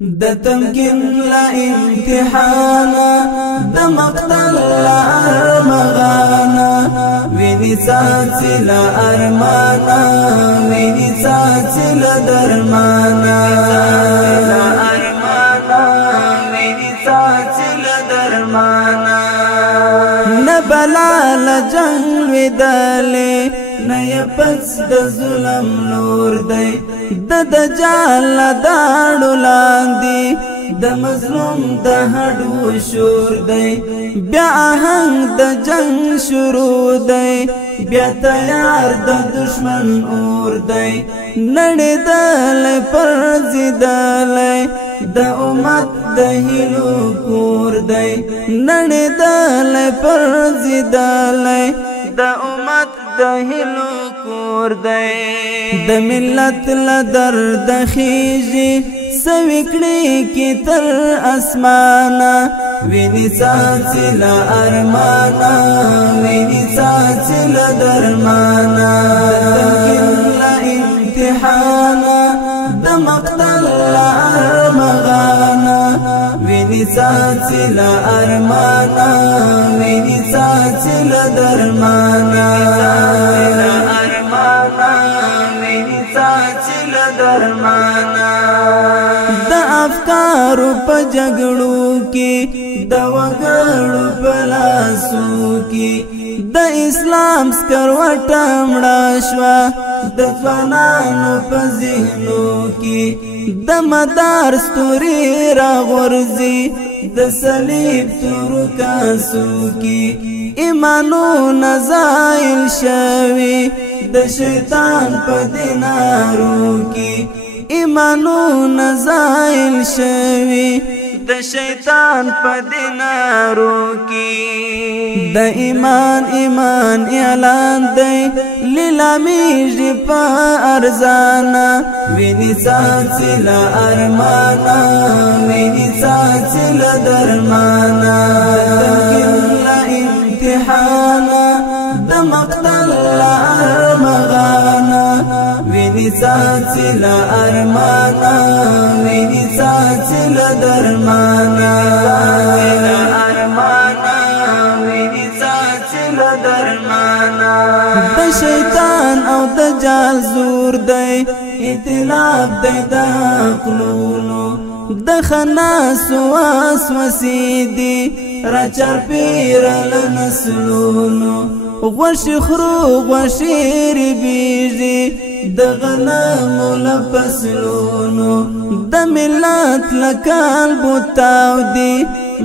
د تمکن لا امتحانا د مقتل لا ارمغانا ویني ساتي لا ارمانا ویني ساتي لا درمانا لا ارمانا ویني ساتي لا درمانا نبلا لجنگ ودلې نه پس د ظلم نور دی د دجال داړو لاندې د مظلوم د هډو شور دی بیا آهنګ د جنگ شروع دی بیا تیار د دشمن اور دی نړېدلی پر ضدلی د امت د هیلو کور دی نړېدلی پر ضدلی د امت د هیلو کور دی د ملت له درد خیږي سوکړي کی تر اسمانه ویني ساتي له ارمانه ویني ساتي له درمانه تمکن له امتحانه د مقتل له ارمغانه ویني ساتي له ارمانه ویني ساتي له درمانه د افکارو په جګړو کې د وګړو په لاسو کې د اسلام سکروټه مړه شوه د ځوانانو په ذهنو کې د مدار ستوري راغورځي د صلیب تورو کاسو کې ایمانونه زایل شوي د شیطان په دینارو کې ایمانونه زایل شوي د شیطان په دینارو کې د ایمان اعلان دی لیلامیږي په ارزانه ویني ساتي له ارمانه ویني ساتي له درمانه تمکن له امتحانه د مقتل له ارمغانه ویني ساتي له ارمانه ویني ساتي له درمانه له ارمانه ویني ساتي له درمانه د شیطان او د جال زور دی ائتلاف دی د عقلونو د خناس وسوسې دي را چرپېرل نسلونو غوښې خورو غوښې رېبېږي د غنمو له فصلونو د ملت له کلبو تاودي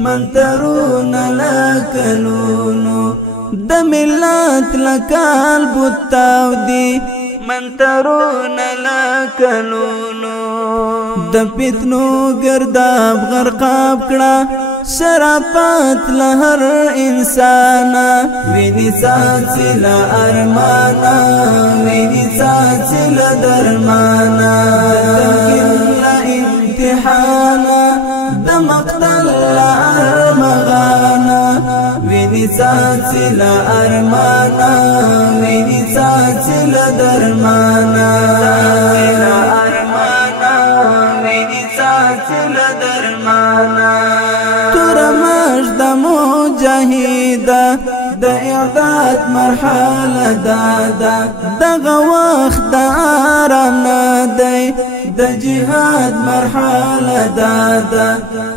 منترونه له کلونو د ملت له کلبو تاودي منترونه له کلونو د فتنو گرداب غرقاب کړه شرافت له هر انسانه ویني ساتي له ارمانه ویني ساتي له درمانه تمکن له امتحانه د مقتل له ارمغانه ویني ساتي له ارمانه ویني ساتي له درمانه له ارمانه ویني ساتي له درمانه د مجاهده د اعداد مرحله دادا دغه وخت د آرام نه دی د جهاد مرحله دادا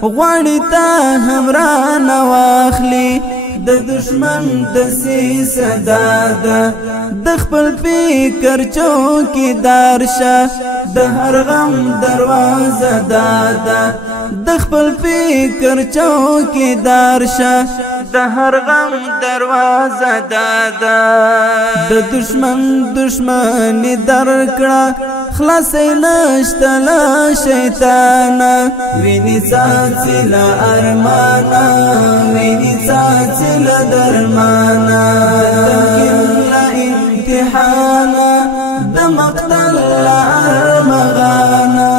غواړي ته هم رانه واخلي د دشمن دسیسه دادا د خپل فکر چوکیدار شه د هر غم دروازه دادا د خپل فکر چوکیدار شه د هر غم دروازه دادا د دشمن دشمنی درکړه خلاصې نشته له شیطانه ویني ساتي له ارمانه ویني ساتي له درمانه تمکن له امتحانه د مقتل له ارمغانه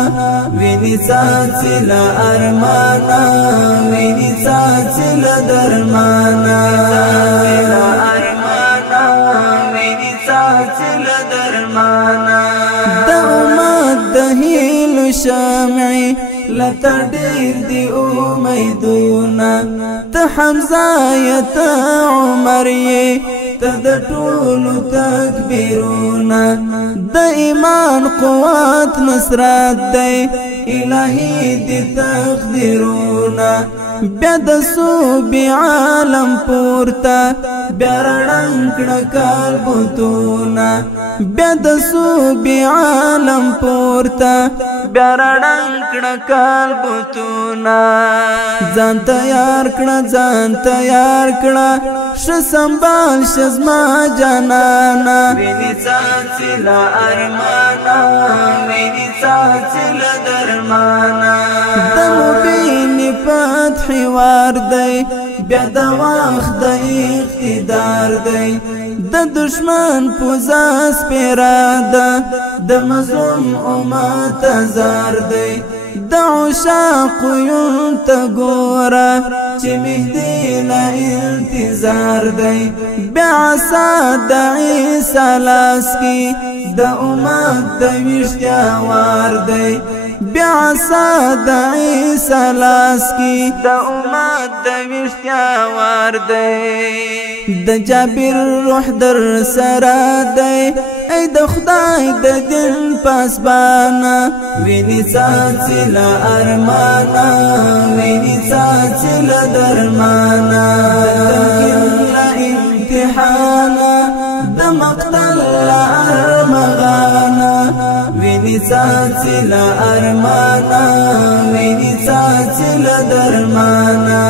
ویني ساتي له ارمانه ویني ساتي له درمانه له ارمانه ویني ساتي له درمانه د امت د هیلو شمعي لتا ډیر دی امیدونا ته حمزه یا ته عمر یې ته د ټولو تکبیرونه د ایمان قوت نصرت دی الهی دی تقدیرونه بیا د صوبې عالم پورته بیا رڼنګ کړه کالبوتونه بیا د صوبې عالم پورته بیا رڼنګ کړه کالبوتونه ځان تیار کړه ځان تیار کړه ښه سنبال شه زما جانانه وینې څاڅي له ارمانه وینې څاڅي له درمانه د مبین فتح وار دی بیا د وخت د اقتدار دی د دشمن پوزه سپیره ده د مظلوم امت ازار دی د عشاقو یون ته ګوره چې مهدي له انتظار دی بیا عصا د عیسی لاس کې د امت د ویښتیا وار دی بیا عصا د عیسی لاس کې د امت د ویښتیا وار دی د جابر روح در سره دی ای د خدای د دین پاسبانه وینې څاڅي له ارمانه وینې څاڅي له درمانه له امتحانه د مقتل له ارمغانه وینې څاڅي له ارمانه وینې څاڅي له درمانه